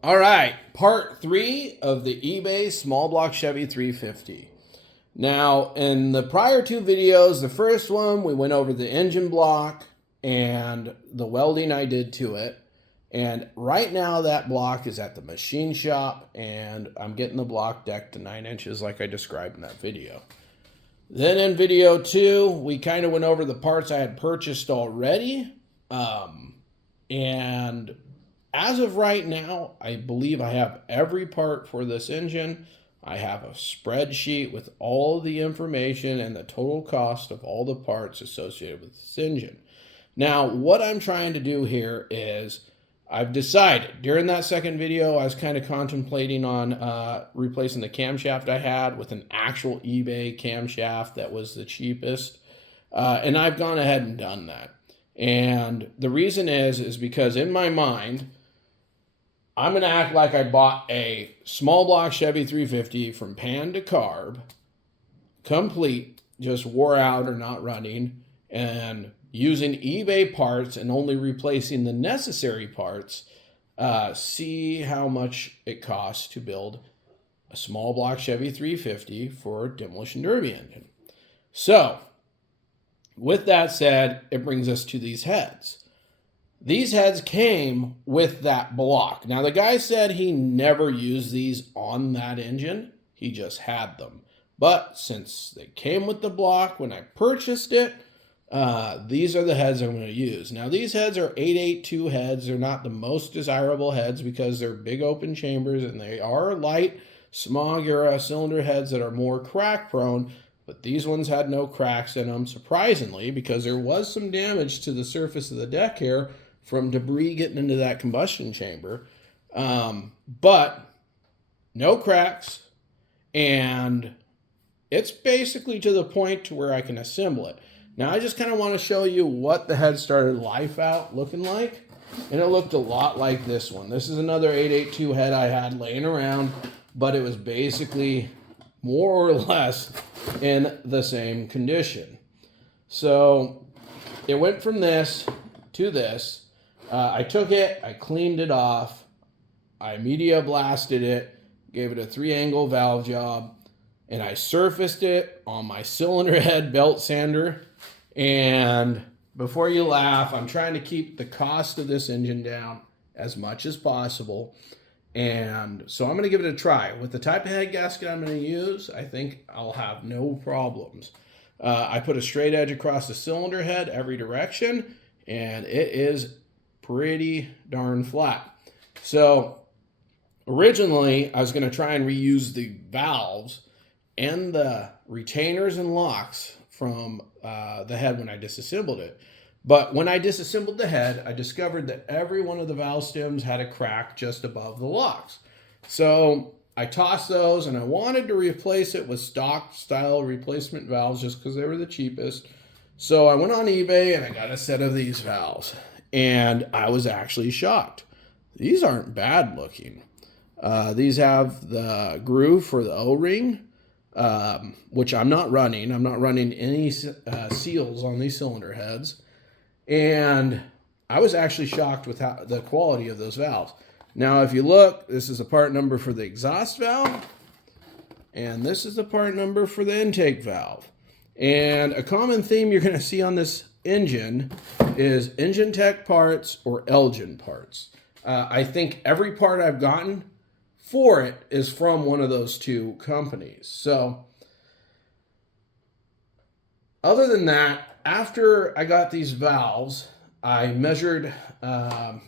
All right, part 3 of the eBay small block Chevy 350. Now, in the prior two videos, the first one we went over the engine block and the welding I did to it. And right now that block is at the machine shop and I'm getting the block decked to 9 inches like I described in that video. Then in video 2, we kind of went over the parts I had purchased already. And as of right now, I believe I have every part for this engine. I have a spreadsheet with all the information and the total cost of all the parts associated with this engine. Now, what I'm trying to do here is I've decided during that second video, I was kind of contemplating on replacing the camshaft I had with an actual eBay camshaft that was the cheapest. And I've gone ahead and done that. And the reason is because in my mind, I'm going to act like I bought a small block Chevy 350 from pan to carb, complete, just wore out or not running, and using eBay parts and only replacing the necessary parts, see how much it costs to build a small block Chevy 350 for a demolition derby engine. So, with that said, it brings us to these heads. These heads came with that block. Now, the guy said he never used these on that engine. He just had them. But since they came with the block when I purchased it, these are the heads I'm going to use. Now, these heads are 882 heads. They're not the most desirable heads because they're big open chambers and they are light smog era cylinder heads that are more crack prone. But these ones had no cracks in them, surprisingly, because there was some damage to the surface of the deck here from debris getting into that combustion chamber. But no cracks, and it's basically to the point to where I can assemble it. Now, I just kind of want to show you what the head started life out looking like, and it looked a lot like this one. This is another 882 head I had laying around, but it was basically more or less in the same condition. So it went from this to this. I took it, I cleaned it off, I media blasted it, gave it a 3-angle valve job, and I surfaced it on my cylinder head belt sander. And before you laugh, I'm trying to keep the cost of this engine down as much as possible. And so I'm going to give it a try. With the type of head gasket I'm going to use, I think I'll have no problems. I put a straight edge across the cylinder head every direction, and it is pretty darn flat. So originally, I was going to try and reuse the valves and the retainers and locks from the head when I disassembled it. But when I disassembled the head, I discovered that every one of the valve stems had a crack just above the locks. So I tossed those, and I wanted to replace it with stock style replacement valves just because they were the cheapest. So I went on eBay and I got a set of these valves, and I was actually shocked. These aren't bad looking. These have the groove for the O-ring, which I'm not running. I'm not running any seals on these cylinder heads. And I was actually shocked with the quality of those valves. Now, if you look, this is the part number for the exhaust valve, and this is the part number for the intake valve. And a common theme you're going to see on this engine is Engine Tech parts or Elgin parts. I think every part I've gotten for it is from one of those two companies. So, other than that, after I got these valves, I measured the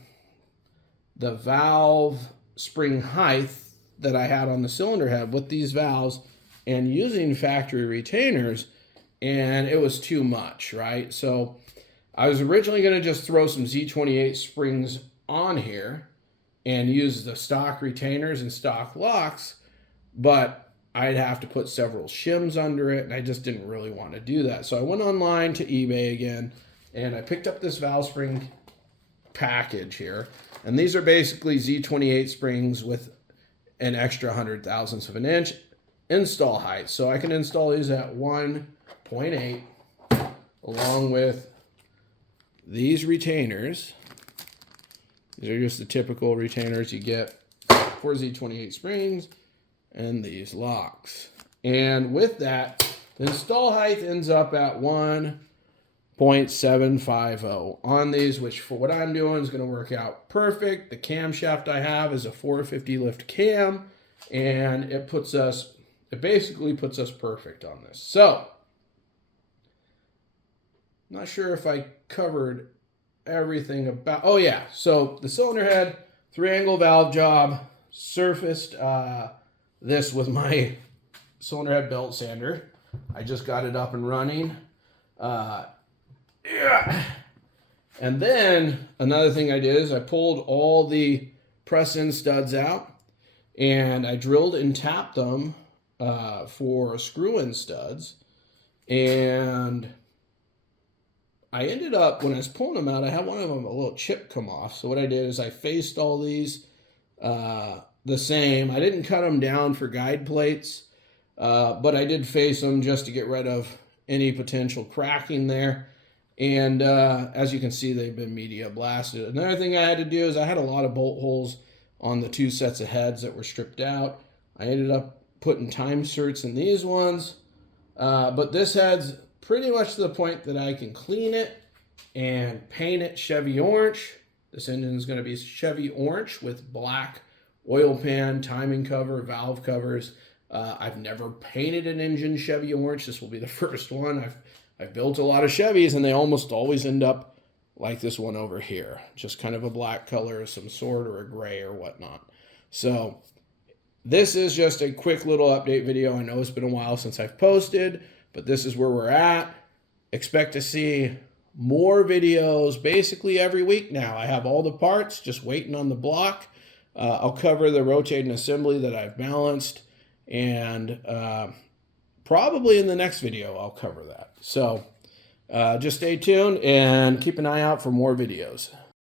valve spring height that I had on the cylinder head with these valves and using factory retainers, and it was too much, right? So I was originally going to just throw some Z28 springs on here and use the stock retainers and stock locks, but I'd have to put several shims under it, and I just didn't really want to do that. So I went online to eBay again, and I picked up this valve spring package here. And these are basically Z28 springs with an extra 100,000ths of an inch install height. So I can install these at 1.8 along with these retainers. These are just the typical retainers you get 4Z28 springs and these locks. And with that, the install height ends up at 1.750 on these, which for what I'm doing is going to work out perfect. The camshaft I have is a 450 lift cam, and it basically puts us perfect on this. So, not sure if I covered everything about, oh yeah, so the cylinder head, 3-angle valve job, surfaced this with my cylinder head belt sander. I just got it up and running. Yeah. And then another thing I did is I pulled all the press-in studs out and I drilled and tapped them for screw-in studs. And I ended up, when I was pulling them out, I had one of them, a little chip come off. So what I did is I faced all these the same. I didn't cut them down for guide plates, but I did face them just to get rid of any potential cracking there. And as you can see, they've been media blasted. Another thing I had to do is I had a lot of bolt holes on the 2 sets of heads that were stripped out. I ended up putting time certs in these ones, but this head's pretty much to the point that I can clean it and paint it Chevy orange. This engine is going to be Chevy orange with black oil pan, timing cover, valve covers. I've never painted an engine Chevy orange. This will be the first one. I've built a lot of Chevys, and they almost always end up like this one over here. Just kind of a black color of some sort, or a gray or whatnot. So this is just a quick little update video. I know it's been a while since I've posted, but this is where we're at. Expect to see more videos basically every week now. I have all the parts just waiting on the block. I'll cover the rotating assembly that I've balanced, and probably in the next video I'll cover that. So just stay tuned and keep an eye out for more videos.